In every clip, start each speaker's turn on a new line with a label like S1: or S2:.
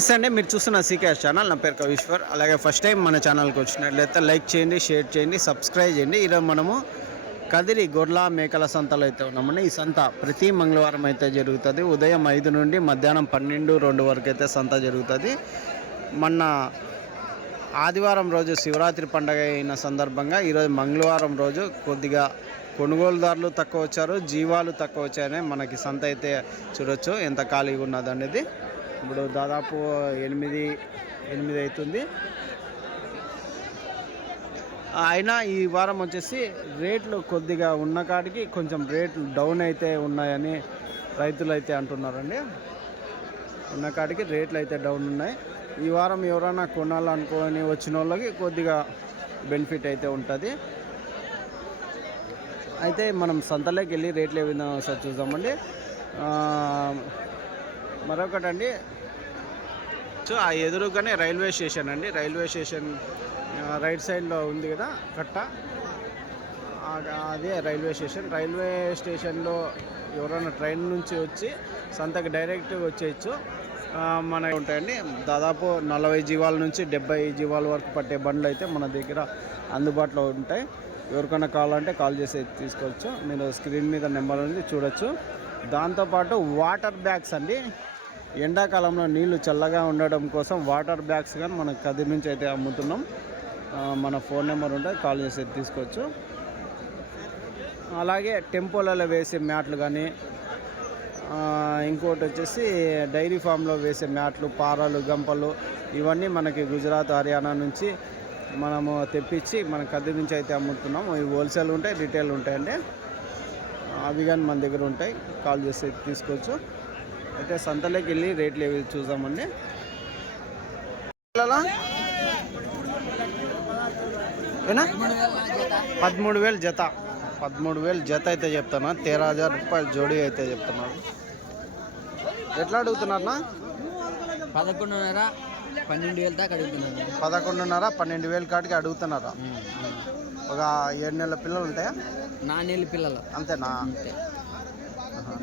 S1: నమస్తే అండి. మీరు చూస్తున్న సీకేఎస్ ఛానల్. నా పేరు కవీశ్వర్. అలాగే ఫస్ట్ టైం మన ఛానల్కి వచ్చినట్లయితే లైక్ చేయండి షేర్ చేయండి సబ్స్క్రైబ్ చేయండి. ఈరోజు మనము కదిరి గొర్ల మేకల సంతలో అయితే ఉన్నామండి. ఈ సంత ప్రతి మంగళవారం అయితే జరుగుతుంది. ఉదయం ఐదు నుండి మధ్యాహ్నం పన్నెండు రెండు వరకు అయితే సంత జరుగుతుంది. మొన్న ఆదివారం రోజు శివరాత్రి పండగ అయిన సందర్భంగా ఈరోజు మంగళవారం రోజు కొద్దిగా కొనుగోలుదారులు తక్కువ వచ్చారు జీవాలు తక్కువ వచ్చాయని మనకి సంత అయితే చూడొచ్చు. ఎంత ఖాళీగా ఉన్నది అనేది ఇప్పుడు దాదాపు ఎనిమిది ఎనిమిది అవుతుంది. అయినా ఈ వారం వచ్చేసి రేట్లు కొద్దిగా ఉన్న కాడికి కొంచెం రేట్లు డౌన్ అయితే ఉన్నాయని రైతులు అయితే అంటున్నారండి. ఉన్న కాడికి రేట్లు అయితే డౌన్ ఉన్నాయి. ఈ వారం ఎవరైనా కొనాలనుకొని వచ్చిన వాళ్ళకి కొద్దిగా బెనిఫిట్ అయితే ఉంటుంది. అయితే మనం సంతలోకి వెళ్ళి రేట్లు ఏ విధంగా ఒకసారి చూద్దామండి. మరొకటండి. సో ఆ ఎదురుగానే రైల్వే స్టేషన్ అండి. రైల్వే స్టేషన్ రైట్ సైడ్లో ఉంది కదా కట్ట. అదే రైల్వే స్టేషన్. రైల్వే స్టేషన్లో ఎవరైనా ట్రైన్ నుంచి వచ్చి సంతకి డైరెక్ట్గా వచ్చేయచ్చు. మన ఉంటాయండి. దాదాపు నలభై జీవాల నుంచి డెబ్బై జీవాల వరకు పట్టే బండ్లు అయితే మన దగ్గర అందుబాటులో ఉంటాయి. ఎవరికైనా కావాలంటే కాల్ చేసి తీసుకోవచ్చు మీరు స్క్రీన్ మీద నెంబర్ ఉంది చూడొచ్చు. దాంతోపాటు వాటర్ బ్యాగ్స్ అండి. ఎండాకాలంలో నీళ్ళు చల్లగా ఉండడం కోసం వాటర్ బ్యాగ్స్ కానీ మన కది నుంచి అయితే అమ్ముతున్నాం. మన ఫోన్ నెంబర్ ఉంటే కాల్ చేసి తీసుకోవచ్చు. అలాగే టెంపోలలో వేసే మ్యాట్లు కానీ ఇంకోటి వచ్చేసి డైరీ ఫామ్లో వేసే మ్యాట్లు పారలు గంపలు ఇవన్నీ మనకి గుజరాత్ హర్యానా నుంచి మనము తెప్పించి మన కద్ది నుంచి అయితే అమ్ముతున్నాం. ఇవి హోల్సేల్ ఉంటాయి రిటైల్ ఉంటాయండి. అవి కానీ మన దగ్గర ఉంటాయి. కాల్ చేసి తీసుకోవచ్చు. అయితే సంతలోకి వెళ్ళి రేట్లు ఏవి చూద్దామండి. పదమూడు వేలు జత. పదమూడు వేలు జత అయితే చెప్తాను? తేరా హజార్ రూపాయలు జోడీ అయితే చెప్తున్నారు ఎట్లా అడుగుతున్నారన్నా?
S2: పదకొండున్నర పన్నెండు వేలు దాకా అడుగుతున్నాను.
S1: పదకొండున్నర పన్నెండు వేలు కాటికి అడుగుతున్నారా? ఒక ఏడు నెలల పిల్లలు ఉంటాయా?
S2: నా నెల్లి పిల్లలు.
S1: అంతేనా?
S2: అంతే.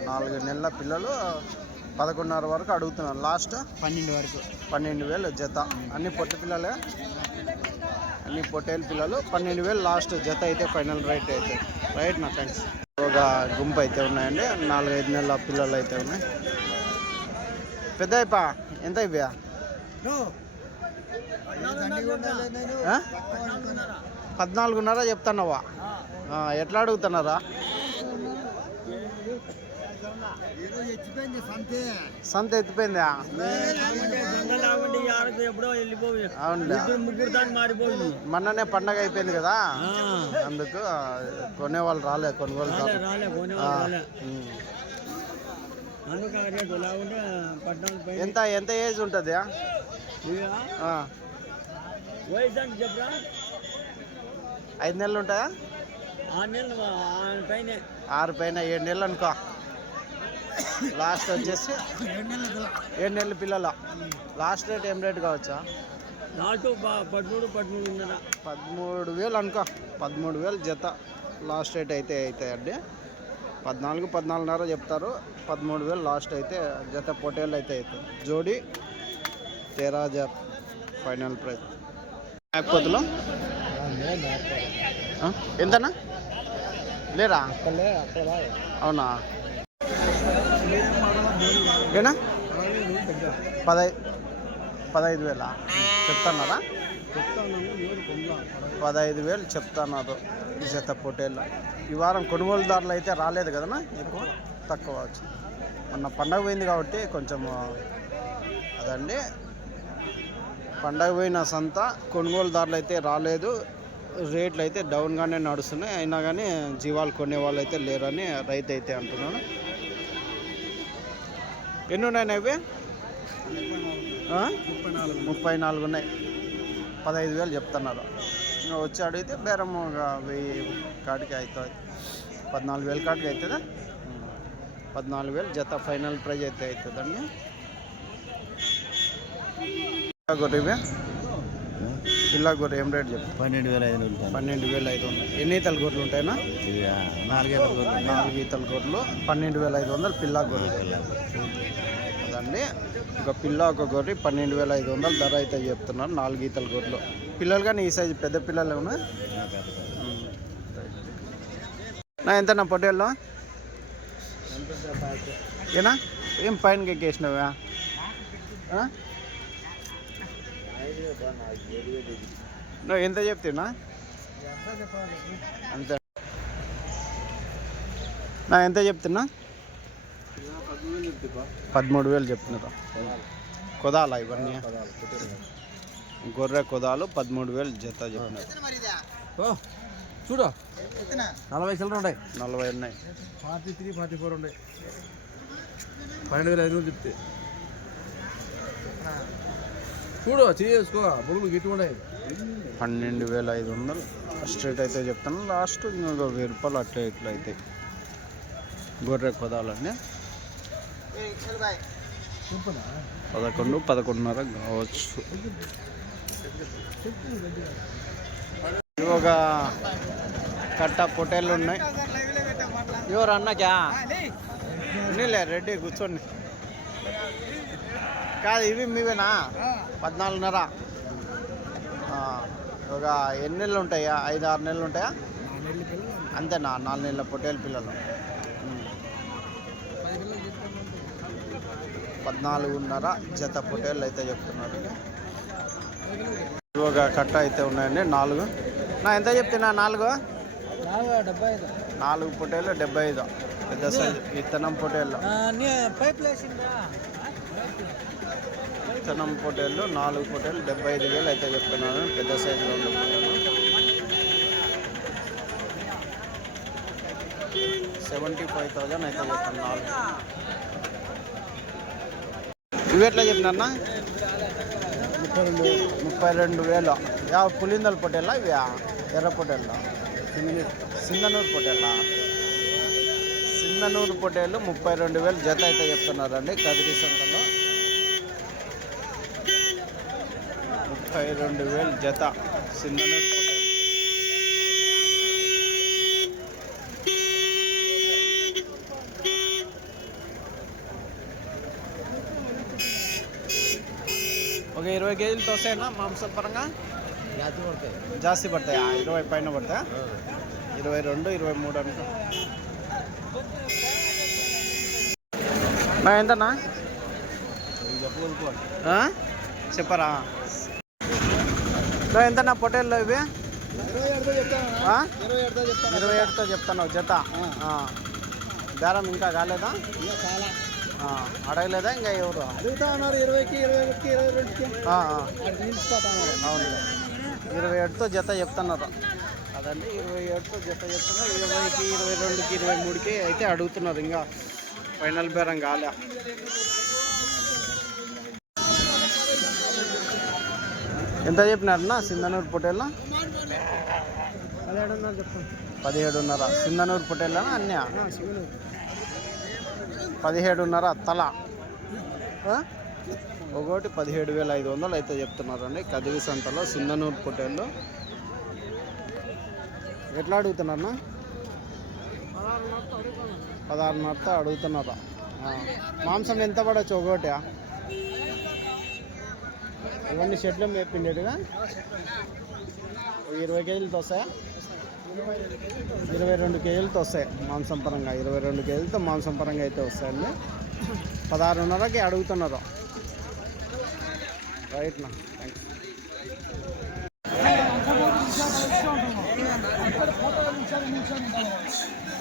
S1: నాలుగు నెలల పిల్లలు పదకొండున్నర వరకు అడుగుతున్నారు. లాస్ట్?
S2: పన్నెండు వరకు.
S1: పన్నెండు వేలు జత. అన్ని పొట్టి పిల్లలే? అన్ని పొట్టేలు పిల్లలు. పన్నెండు వేలు లాస్ట్ జత అయితే ఫైనల్ రైట్ అయితే. రైట్ నా థ్యాంక్స్ ఒక గుంపు అయితే ఉన్నాయండి. నాలుగైదు నెలల పిల్లలు అయితే ఉన్నాయి. పెద్ద అయిపా? ఎంత అయిపోయా పద్నాలుగున్నర చెప్తున్నావా ఎట్లా అడుగుతున్నారా? సంత. ఎత్తిపోయిందా? అవునులే. మొన్ననే పండగ అయిపోయింది కదా? అందుకు కొనేవాళ్ళు రాలే కొనుగోలు ఎంత ఎంత ఏజ్ ఉంటుంది?
S2: వయసు అంటే చెప్పరా?
S1: ఐదు నెలలు ఉంటాయా
S2: ఆరు నెలలు పైన.
S1: ఆరు పైన ఏడు నెలలు అనుకో. లాస్ట్ వచ్చేసి ఏడు నెలల పిల్లల. లాస్ట్ రేట్ ఏం రేట్ కావచ్చా?
S2: నాకు పదమూడు పదమూడు
S1: పదమూడు వేలు అనుకో. పదమూడు వేలు జత. లాస్ట్ రేట్ అయితే అవుతాయండి పద్నాలుగు పద్నాలుగున్నర చెప్తారు. పదమూడు వేలు లాస్ట్ అయితే జత పొటేళ్ళు అయితే అవుతాయి జోడి తేరాజా ఫైనల్ ప్రైస్ మేకపోతులు ఆ? ఎంతనా? లేరా? అవునా? ఏనా పదై పదహైదు వేలా. చెప్తున్నారా? పదహైదు వేలు చెప్తున్నారు జత పొట్టేళ్ళు ఈ వారం కొనుగోలుదారులు అయితే రాలేదు కదనా ఎక్కువ తక్కువ వచ్చు మొన్న పండగ పోయింది కాబట్టి కొంచెం అదండి. పండగ పోయిన సంత కొనుగోలుదారులు అయితే రాలేదు. రేట్లు అయితే డౌన్గానే నడుస్తున్నాయి. అయినా కానీ జీవాలు కొనే వాళ్ళు అయితే లేరని రైతు అయితే అంటున్నాను ఎన్ని ఉన్నాయి ఇవి ముప్పై నాలుగు ఉన్నాయి. పదహైదు వేలు చెప్తున్నారు. ఇంకా వచ్చి అడిగితే బేరం ఒక వెయ్యి కాటికి అవుతుంది పద్నాలుగు వేలు కాటికి అవుతుందా? పద్నాలుగు వేలు జత ఫైనల్ ప్రైజ్ అయితే అవుతుందండి. గొర్రె పిల్ల గొర్రె ఏం రేట్ చెప్పు?
S2: పన్నెండు వేల ఐదు వందలు
S1: పన్నెండు వేలు ఐదు వందలు. ఎన్ని ఈతల గొర్రెలు ఉంటాయినా
S2: నాలుగైదు
S1: నాలుగు ఈతల గొర్రెలు పన్నెండు వేల ఐదు వందలు పిల్ల గొర్రెలు ఒక పిల్ల ఒక గొర్రె పన్నెండు వేల ఐదు వందలు ధర అయితే చెప్తున్నారు నాలుగు ఈతల గొర్రెలు పిల్లలు కానీ ఈ సైజు పెద్ద పిల్లలు ఏమన్నా నా ఎంత నా పొట్టేళ్ళు ఏనా? ఏం పైన ఎక్కేసినావా? నువ్వు ఎంత చెప్తున్నా? అంతే. నా ఎంత చెప్తున్నా? పదమూడు వేలు చెప్తున్నారు? కొదాలా ఇవన్నీ? గొర్రె కొదాలు పదమూడు వేలు జత చెప్పినారు
S2: చూడు. నలభై చిల్లర ఉన్నాయి.
S1: నలభై ఉన్నాయి.
S2: ఫార్టీ త్రీ ఫార్టీ ఫోర్ ఉన్నాయి. పన్నెండు వేల ఐదు వందలు చెప్తే. చూడు చేసుకో బుడుగులు గిట్టు ఉన్నాయి
S1: పన్నెండు వేల ఐదు వందలు. స్ట్రేట్ అయితే చెప్తాను. లాస్ట్ ఇంకొక వెయ్యి రూపాయలు అట్లా ఇట్లా అవుతాయి గొర్రె కొదాలండి పదకొండు పదకొండున్నర కావచ్చు. ఒక కట్ట పొట్టేళ్ళు ఉన్నాయి. ఎవరు అన్నకా రెడ్డి కూర్చోండి. కాదు ఇవి మీవేనా? పద్నాలుగున్నర. ఒక ఎన్ని నెలలు ఉంటాయా? ఐదు ఆరు నెలలు ఉంటాయా? అంతేనా? నాలుగు నెలల పొట్టేలు పిల్లలు. పద్నాలుగున్నర జత పొట్టేళ్ళు అయితే చెప్తున్నారు. ఒక కట్ట అయితే ఉన్నాయండి నాలుగు. నా ఎంత చెప్తున్నా? నాలుగు? నాలుగు పొట్టేళ్ళు డెబ్బై ఐదు. పెద్ద సైజు విత్తనం పొట్టేళ్ళు.
S2: పైప్
S1: విత్తనం పొటేళ్ళు నాలుగు పొటేళ్ళు డెబ్బై ఐదు వేలు అయితే చెప్తున్నాను. పెద్ద సైజులో ఉండే పొట్టేళ్ళు. సెవెంటీ ఫైవ్ థౌజండ్ అయితే చెప్తాను నాలుగు ఇవి ఎట్లా చెప్పినా
S2: ముప్పై రెండు
S1: వేలు. యా పులిందల పొట్టేళ్ళ ఇవి ఎర్ర పొటేళ్ళ సింగనూరు పొటేళ్ళ సింగనూరు పొట్టేళ్ళు ముప్పై రెండు వేలు జత అయితే చెప్తున్నారండి. కదిరి సంతలో ముప్పై రెండు వేలు జత పొట్టేళ్ళు. ఒక ఇరవై కేజీలతో వస్తాయన్నా మాంసం పరంగా? జాస్తి పడతాయా. ఇరవై పైన పడతాయా? ఇరవై రెండు ఇరవై మూడు అనుకో. నా ఎంతనా చెప్పరా? నా ఎంతనా పొట్టేళ్ళు ఇవి?
S2: ఇరవై ఏడుతో చెప్తాను
S1: జత. దారం బేరం ఇంకా కాలేదా? అడగలేదా ఇంకా ఎవరు?
S2: అడుగుతా ఉన్నారు ఇరవైకి ఇరవై ఒకటికి ఇరవై రెండుకి
S1: అవును. ఇరవై ఏడుతో జత చెప్తున్నారు. అదండి ఇరవై ఏడుతో జత చెప్తున్నారు. ఇరవైకి ఇరవై రెండుకి ఇరవై మూడుకి అయితే అడుగుతున్నారు ఇంకా. ఫైనల్ బేరం కాలే. ఎంత చెప్పినారన్నా? సింధనూరు పొటేళ్ళ
S2: పదిహేడు వందలు
S1: పదిహేడున్నర. సింధనూరు పొటేళ్ళ అన్నీ పదిహేడున్నర తల. ఒకటి పదిహేడు వేల ఐదు వందలు అయితే చెప్తున్నారండి. కదివి సంతలో సింధనూరు పొటేళ్ళు ఎట్లా అడుగుతున్నారన్నా? పదహారున్నరతో అడుగుతున్నారా మాంసం ఎంత పడవచ్చు ఒకటి ఇవన్నీ షెడ్లు మేపిండేటుగా ఇరవై కేజీలతో వస్తాయా ఇరవై రెండు కేజీలతో వస్తాయి మాంసం పరంగా. ఇరవై రెండు కేజీలతో మాంసం పరంగా అయితే వస్తాయండి. పదహారున్నరకి అడుగుతున్నారు. రైట్నా థ్యాంక్స్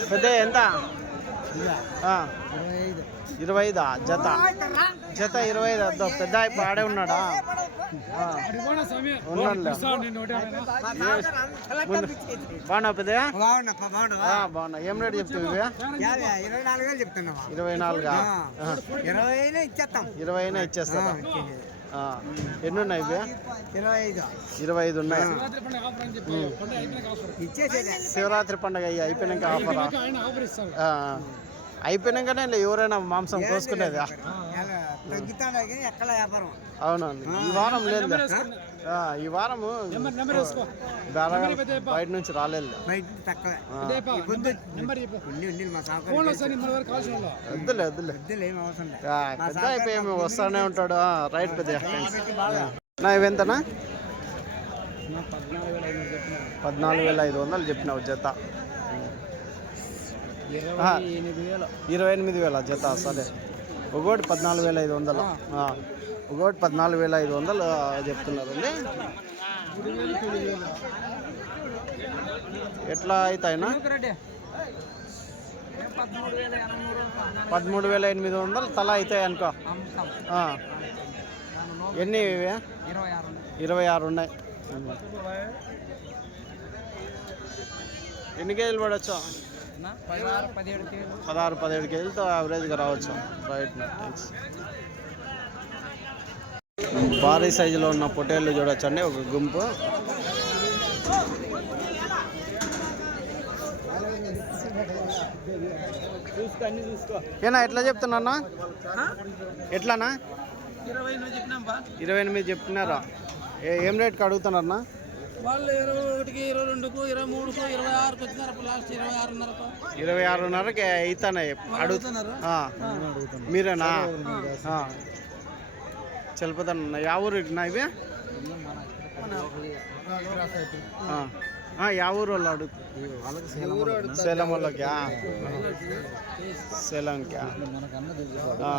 S1: పెద్ద ఎంత?
S2: ఇరవై ఐదు
S1: ఐదా జత. జత ఇరవై ఐదు అద్దో పెద్ద అయిపో ఆడే ఉన్నాడా? బాగున్నా ఆ, బాగున్నా ఏం రేటు చెప్తావు
S2: ఇరవై నాలుగు
S1: ఇరవై
S2: అయినా ఇచ్చేస్తాం.
S1: ఇరవై అయినా ఇచ్చేస్తారా ఆ, ఎన్ని ఉన్నాయి
S2: ఇరవై ఐదు
S1: ఇరవై ఐదు ఉన్నాయి శివరాత్రి పండుగ అయ్యి అయిపోయినాక ఆఫరా? ఆ, అయిపోయినాకనే ఎవరైనా మాంసం కోసుకునేది?
S3: తగ్గుతాడు కానీ ఎక్కడ వ్యాపారం?
S1: అవునండి. ఈ వారం లేదు. ఆ, ఈ వారము ధర బయట నుంచి రాలేదు. వద్దులే వద్దులే. పెద్ద అయిపోయి వస్తానే ఉంటాడు. ఆ, రైట్ పెద్ద నా ఇవెంతనా పద్నాలుగు వేల ఐదు వందలు చెప్పినావు జత. ఇరవై ఎనిమిది వేల జత సరే. ఒకటి పద్నాలుగు వేల ఐదు వందలు. ఒకటి పద్నాలుగు వేల ఐదు వందలు ఆ, చెప్తున్నారండి. ఎట్లా అవుతాయినా పదమూడు వేల ఎనిమిది వందలు తలా అవుతాయి అనుకో. ఎన్ని
S3: ఇరవై ఆరు
S1: ఇరవై ఆరు ఉన్నాయి. ఎన్ని కేజీలు పడవచ్చు
S3: పదహారు పదిహేడు
S1: కేజీలతో యావరేజ్గా రావచ్చు రైట్ థ్యాంక్స్ భారీ సైజులో ఉన్న పొటేళ్ళు చూడొచ్చండి ఒక గుంపు. ఏనా ఎట్లా చెప్తున్నా ఎట్లానా?
S3: ఇరవై
S1: ఎనిమిది చెప్తున్నారా ఏ- ఏం రేట్కి అడుగుతున్నారన్నా?
S3: వాళ్ళు ఇరవై ఒకటికి ఇరవై రెండుకు ఇరవై మూడుకు ఇరవై ఆరుకు వచ్చినారు అప్పుడు లాస్ట్ ఇరవై ఆరున్నరకు.
S1: ఇరవై ఆరున్నరకి అవుతున్నాయి అడుగు. ఆ. మీరేనా? ఆ. చలపదన్న యా ఊరు ఇవి? యా ఊరు వాళ్ళు అడుగు. సేలం వాళ్ళకి. సేలంకి? ఆ.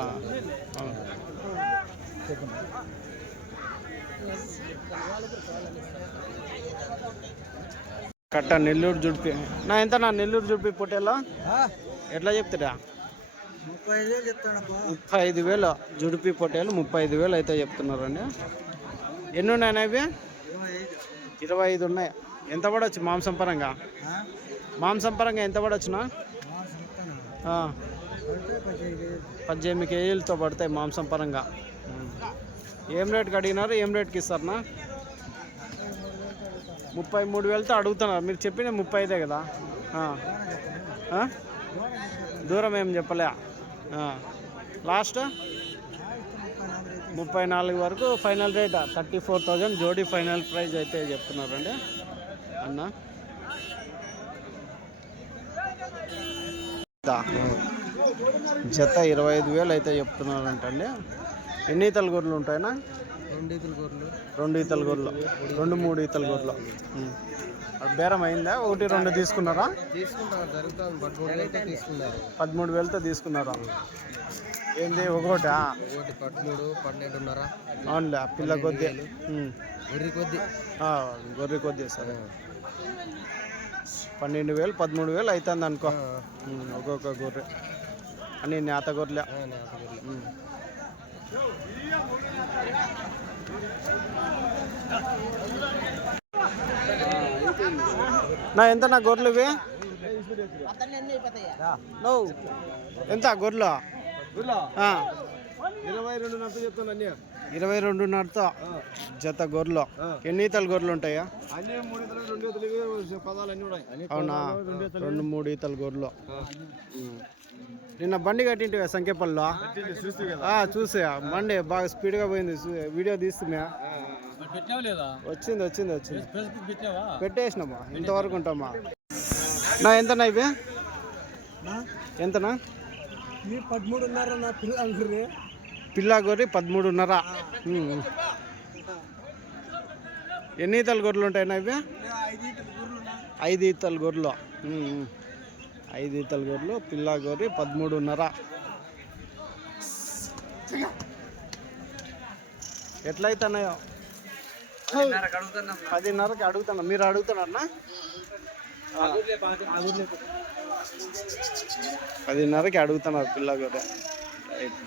S1: కట్ట నెల్లూరు జుడిపి. నా ఎంత నా నెల్లూరు జుడిపి పొట్టేలో? ఎట్లా చెప్తారా?
S3: ముప్పై ఐదు వేలు చెప్తాడు
S1: ముప్పై ఐదు వేలు. జుడిపి పొట్టేలు ముప్పై ఐదు వేలు అయితే చెప్తున్నారండి. ఎన్ని ఉన్నాయి ఇవి?
S3: ఇరవై ఐదు.
S1: ఉన్నాయి. ఎంత పడవచ్చు మాంసం పరంగా? మాంసం పరంగా ఎంత పడవచ్చునా పద్దెనిమిది కేజీలతో పడతాయి మాంసం పరంగా. ఏం రేట్కి అడిగినారు? ఏం రేట్కి ఇస్తారనా ముప్పై మూడు వేలతో అడుగుతున్నారు. మీరు చెప్పిన ముప్పై ఐదే కదా? దూరం ఏం చెప్పలే. లాస్ట్? ముప్పై నాలుగు వరకు final rate. Thirty four thousand జోడీ ఫైనల్ ప్రైజ్ అయితే చెప్తున్నారండి. అన్న? జత ఇరవై ఐదు వేలు అయితే చెప్తున్నారంటండి. ఎన్ని తలగూరులు గొర్రెలు ఉంటాయినా
S3: రెండు
S1: ఈతల గొర్రెలు. రెండు మూడు ఈతల గొర్రెలు. బేరం అయిందా? ఒకటి రెండు తీసుకున్నారా? పదమూడు వేలతో తీసుకున్నారా. ఏంది ఒకటా?
S3: ఒకటి పదమూడు పన్నెండున్నర.
S1: అవునులే పిల్ల కొద్ది.
S3: గొర్రె కొద్ది.
S1: గొర్రె కొద్ది సరే. పన్నెండు వేలు పదమూడు వేలు అవుతుంది అనుకో. ఒక్కొక్క గొర్రె. అని నేత గొర్రెలే. నా ఎంత నా గొర్రెలు ఇవి? నో. ఎంత? గొర్రెలు? ఆ,
S2: ఇరవై రెండు నట్టు చెప్తాను అన్నీ
S1: ఇరవై రెండున్నరతో జత గొర్రెలు. ఎన్ని ఈతల గొర్రెలు ఉంటాయా?
S2: రెండు
S1: అవునా? రెండు మూడు ఈతల గొర్రెలు. నిన్న బండి కట్టింటివా ఆ, చూసా బండి బాగా స్పీడ్గా పోయింది. వీడియో తీస్తున్నా. వచ్చింది వచ్చింది వచ్చింది. పెట్టేసినామా? ఇంతవరకు ఉంటామా? నా ఎంతనా ఇవి? ఎంతనా?
S3: పదమూడున్నర నా పిల్లలు
S1: పిల్ల గొర్రె పదమూడున్నర ఎన్ని ఈతల గొర్రెలు ఉంటాయి ఇవి? ఐదు ఈతల గొర్రెలు. ఐదు ఈతల గొర్రెలు పిల్లా గొర్రె పదమూడున్నర. ఎట్లయితున్నాయో? పదిన్నరకి అడుగుతున్నా. మీరు అడుగుతున్నారనా పదిన్నరకి అడుగుతున్నారు పిల్ల గొర్రె రైట్.